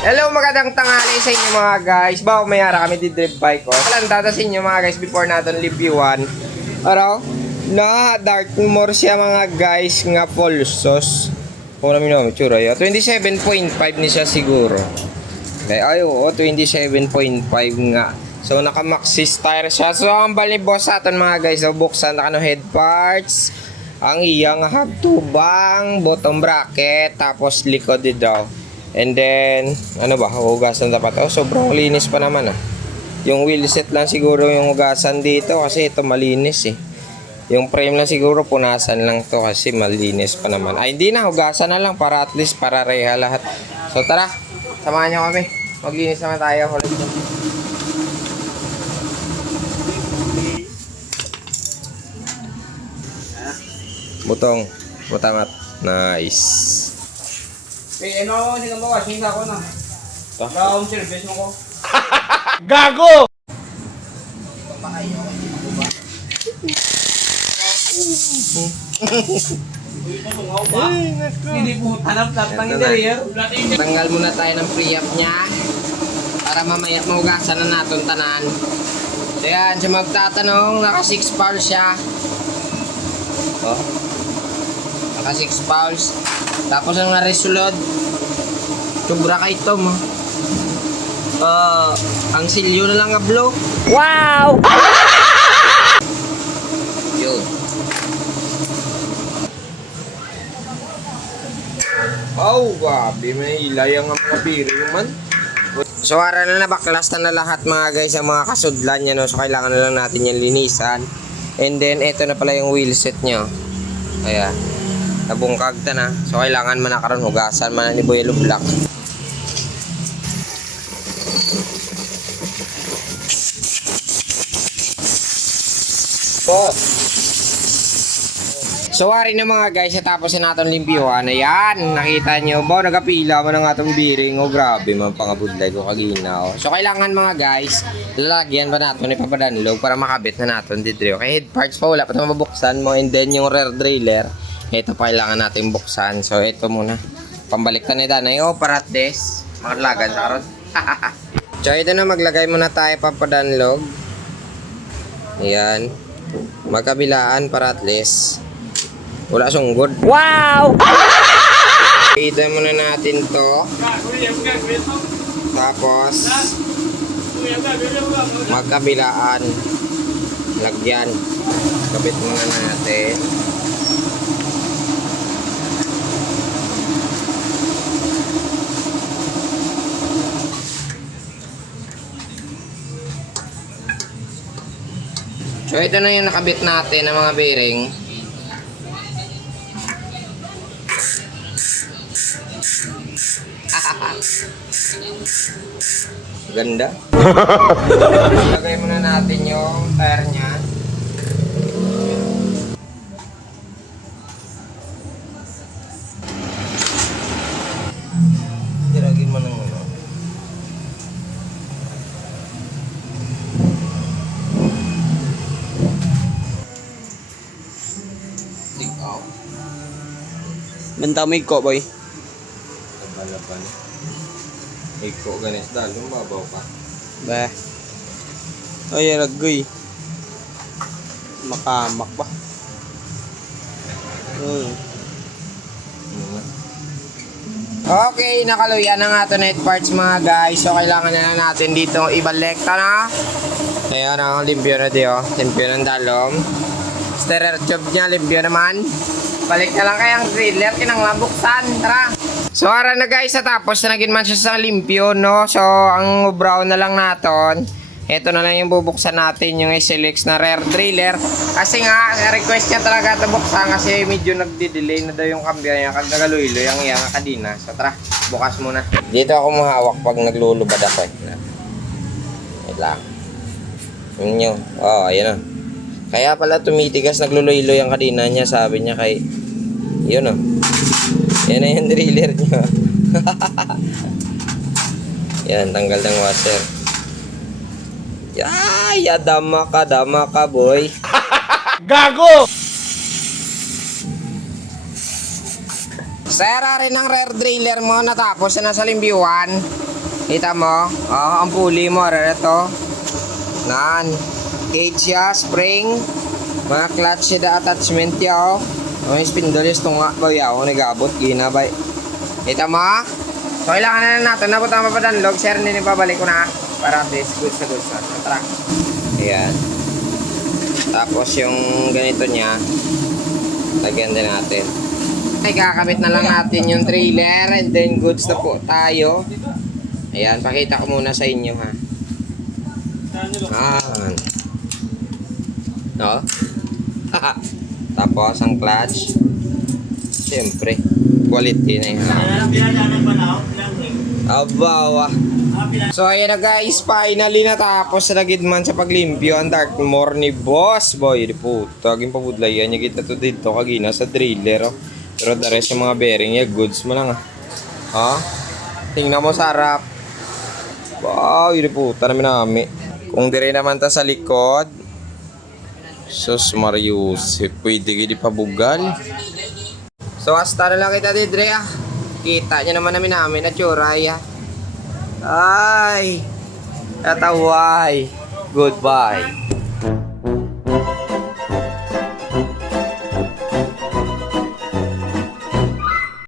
Hello, magandang tanghali sa inyo mga guys. Bago mayara kami di drive bike ko. Kalantata sa inyo mga guys before natin libyuan. Araw, na dark more siya mga guys nga pulsos. Kung namin naman tsura yun. 27.5 ni siya siguro. Ay, oo, 27.5 nga. So, naka-maxi tire siya. So, ang bali boss sa atin mga guys, buksan na head parts. Ang iyang hagtubang, bottom bracket, tapos likod daw. And then, ano ba, hugasan dapat. Oh, sobrang linis pa naman ah. Yung wheel set lang siguro yung hugasan dito kasi ito malinis eh. Yung frame lang siguro punasan lang to kasi malinis pa naman. Ay, hindi na, hugasan na lang para at least para reha lahat. So tara, samahan nyo kami. Maglinis naman tayo. Butong, butamat. Nice. Eh, ano ako, hindi ka bawas, hindi ako na. Home service mo ko. Gago! Hindi po, hanap ng interior. Tanggal muna tayo ng pre-up niya para mamaya mahugasan na natin tanan. So yan, siya magtatanong, naka 6 pulse siya. Oh. Naka 6 pulse. Tapos ang naresulod, sobra ka ito mo. Ang silyo na lang nga blow. Wow! Yun. Oh, grabe, may ilay ang mga biro man. So, ara na nabaklas na lahat mga guys, ang mga kasudlan niya, no? So, kailangan na lang natin yan linisan. And then, ito na pala yung wheel set niya. Ayan. Nabungkag ta na. So, kailangan man nakaroon hugasan man ni Boy Black. Po. So, wari na mga guys, natapos na natin limpyuhan. Ayan, nakita nyo ba? Nagapila man ang atong bearing. Oh, grabe man pangabudlay ko kagina. Oh. So, kailangan mga guys, lalagyan ba natin ipapadanlog para makabit na natin dito. Okay, head parts pa wala pa ito mabuksan mo. And then, yung rear driller, ito pa kailangan natin buksan. So, ito muna. Pambalik na nila na yung para at this. Makalagan sa karon. So, ito na maglagay muna tayo papadanlog. Ayan. Magkabilaan para at least wala sunggod. Wow! Ito muna natin to. Tapos magkabilaan. Lagyan. Kapit muna natin. So ito na yung nakabit natin ng mga bearing. Ganda. Lagay muna natin yung tire niya. Diragin mo ng ano. Benta mo ko, boy. Laban-laban. Iko ganis dal, mababaw pa. Ba. Ay, ragoy. Makamak ba? Okay, nakaluyan na nga ito net parts mga guys. So, kailangan na lang natin dito ibalekta na. Ayan, ang limpyo na diyo. Limpyo ng dalom. Sterer tube niya, limpyo naman. Balik na lang kayang driller, kinang buksan. Tara! So, ara na guys, tapos na naging man siya sa limpyo, no? So, ang brown na lang natin. Ito na lang yung bubuksan natin, yung SLX na rear driller. Kasi nga, request niya talaga ito buksan kasi medyo nagdi-delay na daw yung cambio niya. Kagagaluilo yung iyang kadina. So, tara, bukas muna. Dito ako mahawak pag naglulubad ako. Wait lang. Yun yun. Oh, ayun na. Kaya pala tumitigas, nagluluilo yung kadina niya. Sabi niya kay... Yun o. Yan na yung driller niya. Yan, tanggal ng washer. Ay, dama ka boy. Gago! Sera rin ang rear driller mo natapos na sa limbyuan. Kita mo? Oh, ang puli mo. Ara to. Nan. Cage ya, spring. Mga clutch ya attachment ya. Oh. Ang spindle is tunga ba ya? Oh, nagabot. Gina ba? Kita mo? So, kailangan na natin. Nabot ang papadanlog. Share nila pabalik ko na. Para at least good sa good sa. Tara. Ayan. Tapos yung ganito niya. Lagyan din natin. Ay, kakabit na lang natin yung trailer and then goods na po tayo. Ayan, pakita ko muna sa inyo ha. Ayan. No? Tapos ang clutch. Siyempre, quality na yun. Abawa. So ayan na guys, finally natapos na gid man sa paglimpyo ang Dartmoor ni Boss Boy. Di po, taging pabudlayan niya gid na to dito kagina sa trailer. Oh. Pero the rest yung mga bearing niya, goods mo lang ah. Ha? Tingnan mo sarap. Wow, yun po, nami. Kung dire naman ta sa likod, sus Marius, pwede gid pabugal. So hasta na lang kita didre ah. Kita niya naman namin at Choraya. Ay, tataway. Goodbye.